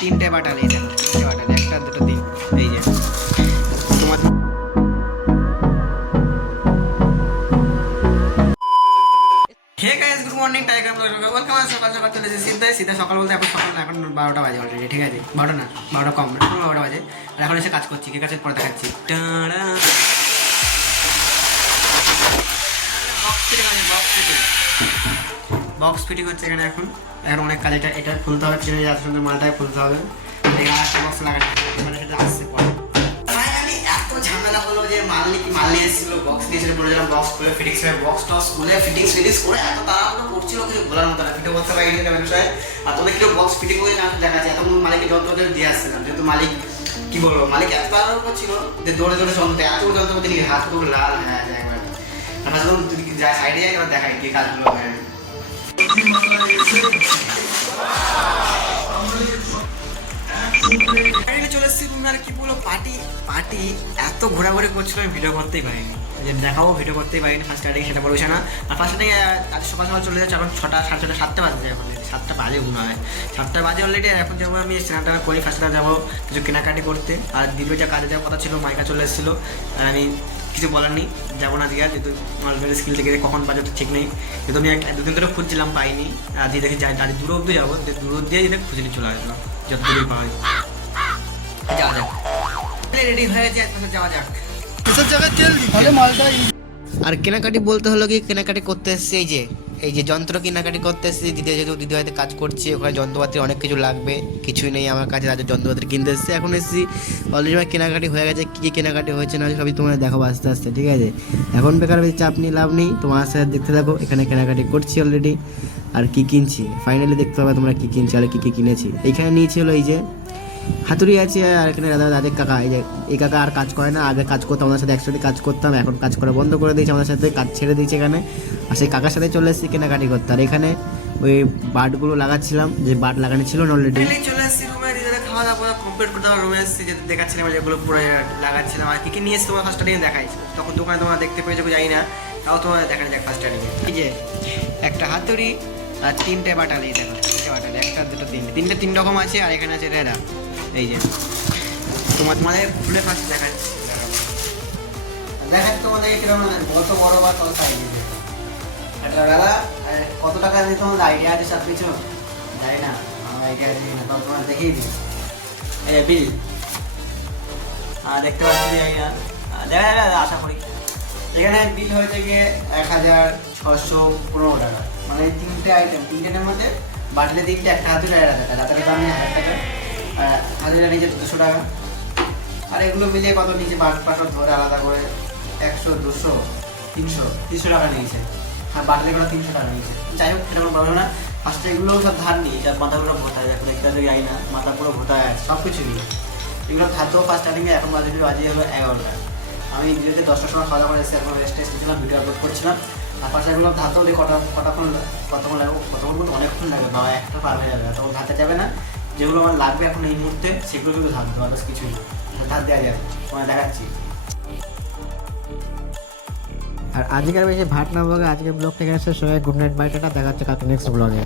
তিনটে বাটাল, এই দেখো তিনটে বাটাল, একটা দুটো তিন, এই যে তোমার। Hey guys, good morning, tiger welcome. সকাল সকাল চলে এসেছি সিধা সকাল বলতে এখন সকাল না, এখন 12টা বাজে অলরেডি, ঠিক আছে? 12টা না, 12টা কম, এখন 12টা বাজে। আর এখন এসে কাজ করছি, কে কাছে পরে দেখাচ্ছি। বক্স ফিটিং হচ্ছে এখানে। এখন অনেক কাজ। এটা খুলতে হবে, ট্রেনে যাওয়ার সুন্দর মালটাকে খুলতে হবে। একটা বক্স লাগানো মানে সেটা আসছে পরে। এত ঝামেলা হলো যে মাল নিয়ে এসেছিল, বক্স দিয়েছিল, বলেছিলাম বক্স খুলে ফিটিংস হবে, বক্স টক্স খুলে ফিটিংস করে এত তাড়াহুড়ো করছিল কিছু বলার মতো না। ভিডিও করতে পারি ব্যবসায়। আর তোদের কেউ বক্স ফিটিং করে দেখা যায়, এতক্ষণ মালিকের যন্ত্রদের দিয়ে আসছে না, যেহেতু মালিক কি বলবো, মালিক এত তাড়াহুড়ো করছিল যে দৌড়ে যন্ত্র, এত যন্ত্রপাতি নিয়ে হাত পুরো লাল হয়ে যায় একবার। আমরা যখন সাইডে যাই এবার দেখাই কি কাজগুলো হয়। চলে এসেছি রুমে। আর কি বলবো, পার্টি এত ঘোরাঘুরি করছিল, আমি ভিডিও করতেই পারিনি, যে দেখাবো ভিডিও করতেই পারিনি। ফার্স্ট স্টার্টিং সেটা বলছে না। আর ফার্স্ট স্টার্টিং সকাল সকাল চলে যাচ্ছে, এখন 6টা, সাড়ে 6টা, 7টা বাজে, এখন 7টা বাজে মনে হয়, 7টা বাজে অলরেডি। এখন যাবো আমি স্নানটা করি, ফার্স্টটা যাবো কিছু কেনাকাটি করতে। আর দ্বিতীয় যে কাজে যাওয়ার কথা ছিল, মাইকা চলে এসেছিলো। আর আমি কিছু বলার নেই, যাবো না দিয়ে, যেহেতু অলরেডি স্কিল থেকে কখন বাজে তো ঠিক নেই। যেহেতু আমি দুদিন ধরে খুঁজছিলাম, পাইনি। আর দিয়ে দেখে আজ দূর অব্দি যাবো, দূর অব্দি যদি খুঁজে নিয়ে চলে আসবো, যত দূরেই পাওয়া যায়। যাওয়া যাক, রেডি হয়ে যায়, যাওয়া যাক। আর কেনাকাটি বলতে হলো কি, কেনাকাটি করতে এসেছি এই যে যন্ত্র কেনাকাটি করতে এসেছি। যেহেতু দিদি হয়তো কাজ করছি, ওখানে যন্ত্রপাতি অনেক কিছু লাগবে, কিছুই নেই আমার কাছে, রাজ্যের যন্ত্রপাতি কিনতে এসেছি। এখন এসেছি অলরেডি আমার কেনাকাটি হয়ে গেছে। কী কেনাকাটি হয়েছে না সবই তোমার দেখাবো আস্তে আস্তে, ঠিক আছে? এখন বেকার বেশি চাপ নিয়ে লাভ নেই, তোমার সাথে দেখতে থাকো। এখানে কেনাকাটি করছি অলরেডি, আর কি কিনছি ফাইনালি দেখতে পাবে তোমরা, কি কিনছি আর কি কিনেছি। এইখানে নিয়েছি হলো এই যে হাতুড়ি আছে, আর এখানে দাদা কাকা, এই কাকা আর কাজ করে না। আগে কাজ করতাম আমাদের সাথে, একসাথে কাজ করতাম, এখন কাজ করা বন্ধ করে দিয়েছে, আমাদের সাথে কাজ ছেড়ে দিয়েছে এখানে। আর সেই কাকার সাথে চলে এসেছি কেনাকাটি করতে। আর এখানে ওই বাটগুলো লাগাচ্ছিলাম, যে বাট লাগানো ছিল অলরেডি। চলে এসেছি রুমে, দিদিদের খাওয়া দাওয়া কমপ্লিট করতে আমার রুমে এসেছি, যেটা দেখাচ্ছিলাম যেগুলো পুরো লাগাচ্ছিলাম। আর কি নিয়ে এসেছি তোমার ফার্স্ট স্টার্টিং দেখাই, তখন দোকানে তোমরা দেখতে পেয়েছো যাই না, তাও তোমার দেখানো যাক ফার্স্ট স্টার্টিং। এই যে একটা হাতুড়ি আর তিনটে বাটাল, এই দেখো তিনটে বাটাল, একটা দুটো তিনটে, তিন রকম আছে। আর এখানে আছে রেডা, এই যে তোমাদের খুলে ফার্স্ট দেখাচ্ছি তোমাদের কিরকম কত বড় বা কত সাইজ। এটা দাদা কত টাকা দিয়ে তোমাদের আইডিয়া আছে সব কিছু? জানি না, আমার আইডিয়া আছে না, তোমার দেখিয়ে দিই। এই বিল দেখতে পাচ্ছি, দেখা যাবে আশা করি। এখানে বিল হয়েছে গিয়ে 1615 টাকা, মানে তিনটে আইটেম, তিনটের মধ্যে বাটলে তিনটে, একটা হাতুড়ি আর রাতের দাম 1000 টাকা, আর হাজারের নিচে 200 টাকা। আর এগুলো মিলিয়ে কত নিচে পাটর ধরে আলাদা করে 100, 200, 300 টাকা নিয়েছে। হ্যাঁ, বাটলে করে 300 টাকা নিয়েছে। যাই হোক, সেটা কোনো প্রবলেম না। ফার্স্টে এগুলো সব ধার নিই, যার মাথাগুলো ভোতায়, দেখো দেখতে যাই না, মাথা পুরো ভোতায় আছে, সব কিছু নিই। এগুলো ধারতেও ফার্স্ট স্টার্টিংয়ে এখন বাজে হলো 11টা। আমি যেহেতু 10টার সময় খাওয়া দাওয়া করে এসে এখন রেস্ট এসেছিলাম, ভিডিও আপলোড করছিলাম। আর ফার্স্ট এগুলো ধারতেও দিয়ে কতক্ষণ লাগবে, কতক্ষণ বলতে অনেকক্ষণ লাগবে, বা একটা পার হয়ে যাবে, তখন ধারতে যাবে না। যেগুলো আমার লাগবে এখন এই মুহূর্তে, সেগুলো শুধু ধার দেওয়া, বাস কিছুই না, ধার দেওয়া যাবে, তোমায় দেখাচ্ছি। আর আজকের বেশি ভাট না বলে আজকের ব্লগটা এখানে শেষ হয়। গুড নাইট, বাই টাটা, দেখা হচ্ছে কালকে নেক্সট ব্লগে।